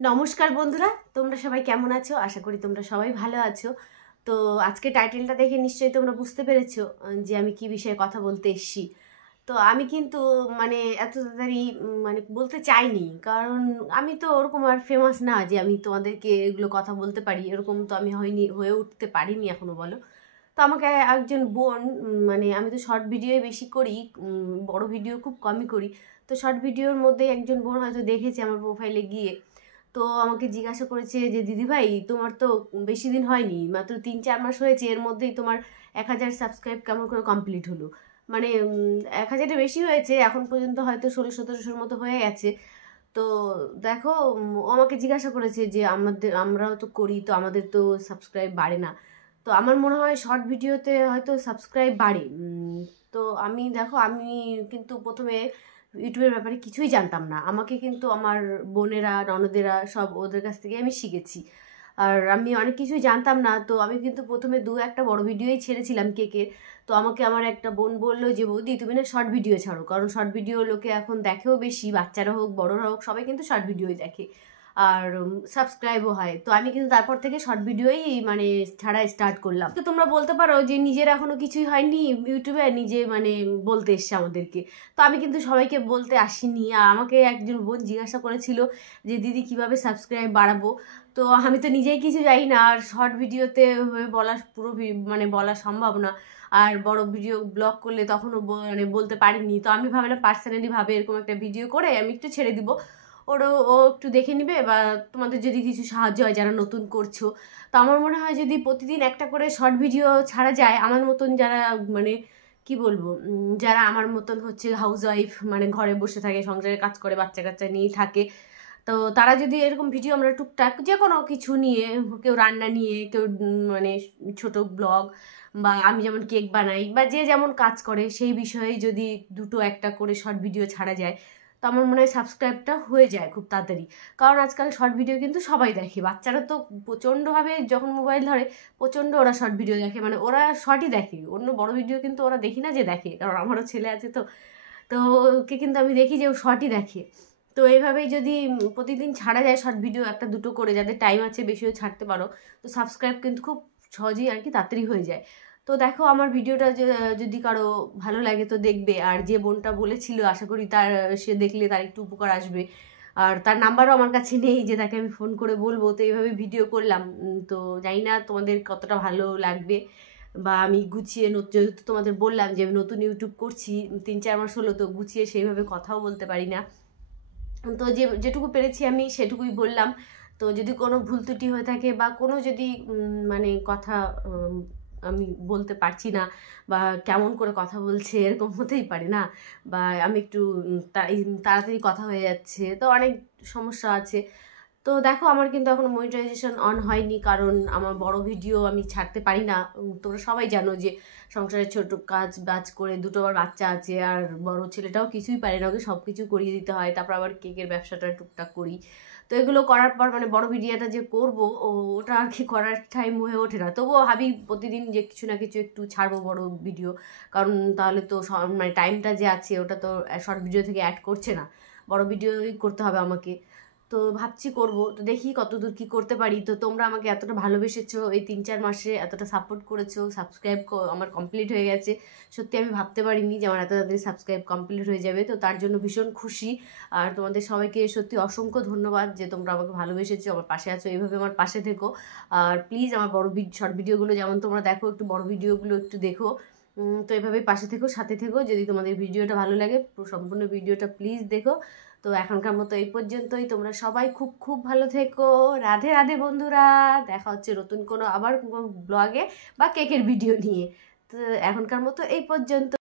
নমস্কার বন্ধুরা, তোমরা সবাই কেমন আছো? আশা করি তোমরা সবাই ভালো আছো। তো আজকে টাইটেলটা দেখে নিশ্চয়ই তোমরা বুঝতে পেরেছো যে আমি কি বিষয়ে কথা বলতে এসেছি। তো আমি কিন্তু মানে এত তাড়াতাড়ি মানে বলতে চাইনি, কারণ আমি তো ওরকম আর ফেমাস না যে আমি তোমাদেরকে এগুলো কথা বলতে পারি, এরকম তো আমি হয়ে উঠতে পারিনি এখনো বলো। তো আমাকে একজন বোন, মানে আমি তো শর্ট ভিডিও বেশি করি, বড় ভিডিও খুব কমই করি। তো শর্ট ভিডিওর মধ্যে একজন বোন হয়তো দেখেছে আমার প্রোফাইলে গিয়ে, তো আমাকে জিজ্ঞাসা করেছে যে দিদিভাই তোমার তো বেশি দিন হয়নি, মাত্র 3-4 মাস হয়েছে, এর মধ্যেই তোমার 1000 সাবস্ক্রাইব কেমন করে কমপ্লিট হলো? মানে 1000-এর বেশি হয়েছে, এখন পর্যন্ত হয়তো 1600-1700-র মতো হয়ে গেছে। তো দেখো, ও আমাকে জিজ্ঞাসা করেছে যে আমরাও তো করি, তো আমাদের তো সাবস্ক্রাইব বাড়ে না। তো আমার মনে হয় শর্ট ভিডিওতে হয়তো সাবস্ক্রাইব বাড়ে। তো দেখো, আমি কিন্তু প্রথমে ইউটিউবের ব্যাপারে কিছুই জানতাম না। আমাকে কিন্তু আমার বোনেরা, ননদেরা সব ওদের কাছ থেকে আমি শিখেছি। আর আমি অনেক কিছুই জানতাম না, তো আমি কিন্তু প্রথমে একটা বড় ভিডিওই ছেড়েছিলাম কেকের। তো আমাকে আমার একটা বোন বললো যে বৌদি তুমি না শর্ট ভিডিও ছাড়ো, কারণ শর্ট ভিডিও লোকে এখন দেখেও বেশি, বাচ্চারা হোক বড়রা হোক সবাই কিন্তু শর্ট ভিডিওই দেখে, আর সাবস্ক্রাইবও হয়। তো আমি কিন্তু তারপর থেকে শর্ট ভিডিওই মানে ছাড়া স্টার্ট করলাম। তো তোমরা বলতে পারো যে নিজের এখনো কিছুই হয়নি ইউটিউবে, নিজে মানে বলতে এসছে আমাদেরকে। তো আমি কিন্তু সবাইকে বলতে আসিনি। আর আমাকে একজন বোন জিজ্ঞাসা করেছিল যে দিদি কিভাবে সাবস্ক্রাইব বাড়াবো। তো আমি তো নিজেই কিছু জানি না, আর শর্ট ভিডিওতে বলা পুরো মানে বলা সম্ভব না। আর বড় ভিডিও ব্লগ করলে তখনও মানে বলতে পারিনি। তো আমি ভাবলাম পার্সোনালি ভাবে এরকম একটা ভিডিও করে আমি একটু ছেড়ে দিব, ও একটু দেখে নিবে, বা তোমাদের যদি কিছু সাহায্য হয় যারা নতুন করছো। তো আমার মনে হয় যদি প্রতিদিন একটা করে শর্ট ভিডিও ছাড়া যায়, আমার মতন যারা মানে কি বলবো, যারা আমার মতন হচ্ছে হাউস ওয়াইফ, মানে ঘরে বসে থাকে, সংসারে কাজ করে, বাচ্চা কাচ্চা নিয়েই থাকে, তো তারা যদি এরকম ভিডিও আমরা টুকটাক যে কোনো কিছু নিয়ে, কেউ রান্না নিয়ে, কেউ মানে ছোট ব্লগ, বা আমি যেমন কেক বানাই, বা যে যেমন কাজ করে সেই বিষয়ে যদি একটা করে শর্ট ভিডিও ছাড়া যায়, তো আমার মনে হয় সাবস্ক্রাইবটা হয়ে যায় খুব তাড়াতাড়ি। কারণ আজকাল শর্ট ভিডিও কিন্তু সবাই দেখে, বাচ্চারা তো প্রচণ্ডভাবে যখন মোবাইল ধরে প্রচণ্ড ওরা শর্ট ভিডিও দেখে, মানে ওরা শর্টই দেখে, অন্য বড় ভিডিও কিন্তু ওরা দেখি না যে দেখে, কারণ আমারও ছেলে আছে। তো তো ওকে কিন্তু আমি দেখি যে ও শর্টই দেখে। তো এইভাবেই যদি প্রতিদিন ছাড়া যায় শর্ট ভিডিও একটা দুটো করে, যাদের টাইম আছে বেশিও ছাড়তে পারো, তো সাবস্ক্রাইব কিন্তু খুব সহজেই আর কি তাড়াতাড়ি হয়ে যায়। তো দেখো, আমার ভিডিওটা যদি কারো ভালো লাগে তো দেখবে, আর যে বোনটা বলেছিল আশা করি সে দেখলে তার একটু উপকার আসবে। আর তার নাম্বারও আমার কাছে নেই যে তাকে আমি ফোন করে বলবো। তো এইভাবে ভিডিও করলাম। তো জানি না তোমাদের কতটা ভালো লাগবে, বা আমি গুছিয়ে যেহেতু তোমাদের বললাম যে আমি নতুন ইউটিউব করছি, 3-4 মাস হলো, তো গুছিয়ে সেইভাবে কথাও বলতে পারি না। তো যেটুকু পেরেছি আমি সেটুকুই বললাম। তো যদি কোনো ভুল ত্রুটি হয়ে থাকে, বা কোনো যদি মানে কথা আমি বলতে পারছি না, বা কেমন করে কথা বলছে এরকম হতেই পারে না, বা আমি একটু তাড়াতাড়ি কথা হয়ে যাচ্ছে, তো অনেক সমস্যা আছে। তো দেখো, আমার কিন্তু এখনো মনিটাইজেশন অন হয়নি, কারণ আমার বড় ভিডিও আমি ছাড়তে পারি না। তোমরা সবাই জানো যে সংসারের ছোট কাজ বাজ করে, দুটো আবার বাচ্চা আছে, আর বড় ছেলেটাও কিছুই পারে না, ওকে সব কিছু করিয়ে দিতে হয়, তারপর আবার কেকের ব্যবসাটা টুকটাক করি। তো এগুলো করার পর মানে বড় ভিডিওটা যে করবো, ওটা আর কি করার টাইম হয়ে ওঠে না। তবুও ভাবি প্রতিদিন যে কিছু না কিছু একটু ছাড়বো বড় ভিডিও, কারণ তাহলে তো মানে টাইমটা যে আছে ওটা তো শর্ট ভিডিও থেকে অ্যাড করছে না, বড় ভিডিওই করতে হবে আমাকে। তো ভাবছি করব, তো দেখি কতদূর কি করতে পারি। তো তোমরা আমাকে এতটা ভালোবেসেছো, এই 3-4 মাসে এতটা সাপোর্ট করেছো, সাবস্ক্রাইব আমার কমপ্লিট হয়ে গেছে। সত্যি আমি ভাবতে পারিনি যে আমার এত তাড়াতাড়ি সাবস্ক্রাইব কমপ্লিট হয়ে যাবে, তো তার জন্য ভীষণ খুশি। আর তোমাদের সবাইকে সত্যি অসংখ্য ধন্যবাদ যে তোমরা আমাকে ভালোবেসেছো, আমার পাশে আছো, এইভাবে আমার পাশে থেকো। আর প্লিজ আমার শর্ট ভিডিওগুলো যেমন তোমরা দেখো, একটু বড় ভিডিওগুলো একটু দেখো। তো এভাবেই পাশে থেকো, সাথে থেকো। যদি তোমাদের ভিডিওটা ভালো লাগে, সম্পূর্ণ ভিডিওটা প্লিজ দেখো। তো এখনকার মতো এই পর্যন্তই। তোমরা সবাই খুব খুব ভালো থেকো। রাধে রাধে বন্ধুরা। দেখা হচ্ছে নতুন কোনো আবার ব্লগে বা কেকের ভিডিও নিয়ে। তো এখনকার মতো এই পর্যন্ত।